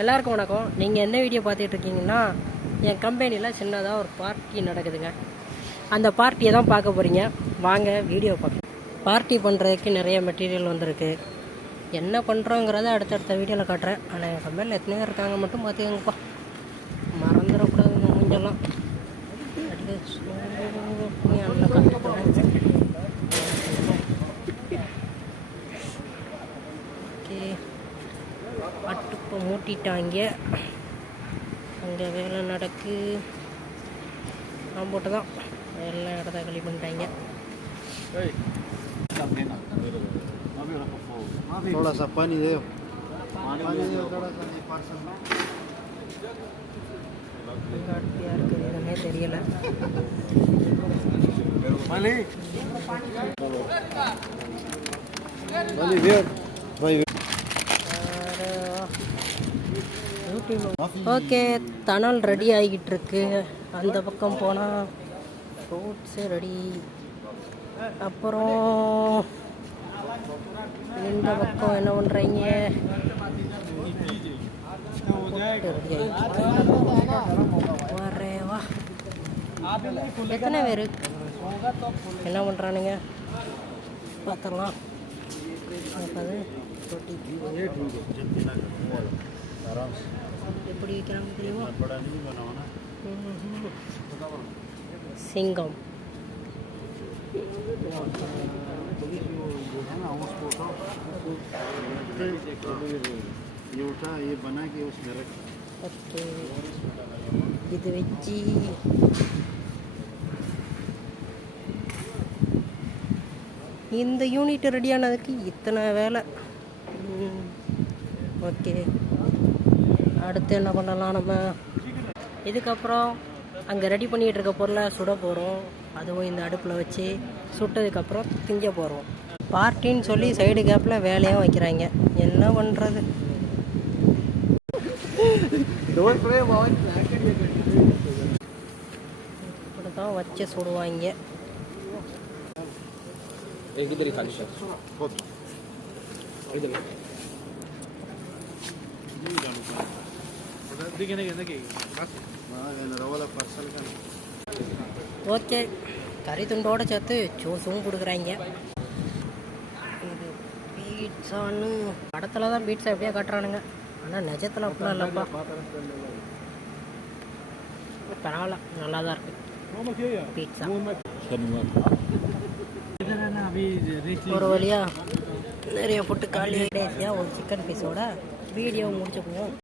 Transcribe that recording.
எல்லாருக்கும் வணக்கம். நீங்கள் என்ன வீடியோ பார்த்துட்டு இருக்கீங்கன்னா, என் கம்பெனியில் சின்னதாக ஒரு பார்ட்டி நடக்குதுங்க. அந்த பார்ட்டியை தான் பார்க்க போகிறீங்க. வாங்க வீடியோ பார்க்கலாம். பார்ட்டி பண்ணுறதுக்கு நிறைய மெட்டீரியல் வந்திருக்கு. என்ன பண்ணுறோங்கிறத அடுத்தடுத்த வீடியோவில் காட்டுறேன். ஆனால் என் கம்பெனியில் எத்தனை பேர் இருக்காங்க மட்டும் பார்த்துக்கங்கப்பா. மறந்துடக்கூடாது இந்த மூஞ்செல்லாம். ஓகே, அடுப்பை மூட்டிட்டாங்க. அங்கே வேலை நடக்கு. நான் போட்டு தான் எல்லாம் இடத்த களி பண்ணிட்டாங்க. थोड़ा सा पानी दे थोड़ा सा पार्सल அடுப்பியாக இருக்குதுன்னே தெரியல. ஓகே, தணல் ரெடி ஆகிட்டு இருக்கு. அந்த பக்கம் போனால் ஃப்ரூட்ஸு ரெடி. அப்புறம் இந்த பக்கம் என்ன பண்ணுறீங்க? வரேவா, எத்தனை பேர் என்ன பண்ணுறானுங்க பார்த்துடலாம். எப்படி வைக்கிறாங்க தெரியுமா? சிங்கம் ये बना के उसमें रख. ஓகே, இது வச்சு இந்த யூனிட் ரெடியானதுக்கு இத்தனை வேலை. ஓகே, அடுத்து என்ன பண்ணலாம் நம்ம? இதுக்கப்புறம் அங்கே ரெடி பண்ணிகிட்டு இருக்க பொருளை சுட போகிறோம். அதுவும் இந்த அடுப்பில் வச்சு சுட்டதுக்கப்புறம் திங்க போகிறோம். பார்ட்டின்னு சொல்லி சைடு கேப்பில் வேலையும் வைக்கிறாங்க. என்ன பண்ணுறது? இப்படி தான் வச்சு சுடுவாங்க. ஓகே, கறி துண்டோடு சேர்த்து ஜூஸும் கொடுக்குறாங்க. இது பீட்சான்னு படத்தில் தான் பீட்சா எப்படியா காட்டுறானுங்க. ஆனால் நிஜத்தில் அப்படிலாம் இல்லைப்பா. பரவாயில்ல, நல்லா தான் இருக்குது பீட்சா. ஒரு வழியாக நிறைய போட்டு காலி ஆகிடுச்சியா. ஒரு சிக்கன் பீஸோட வீடியோ முடிச்சுக்குவோம்.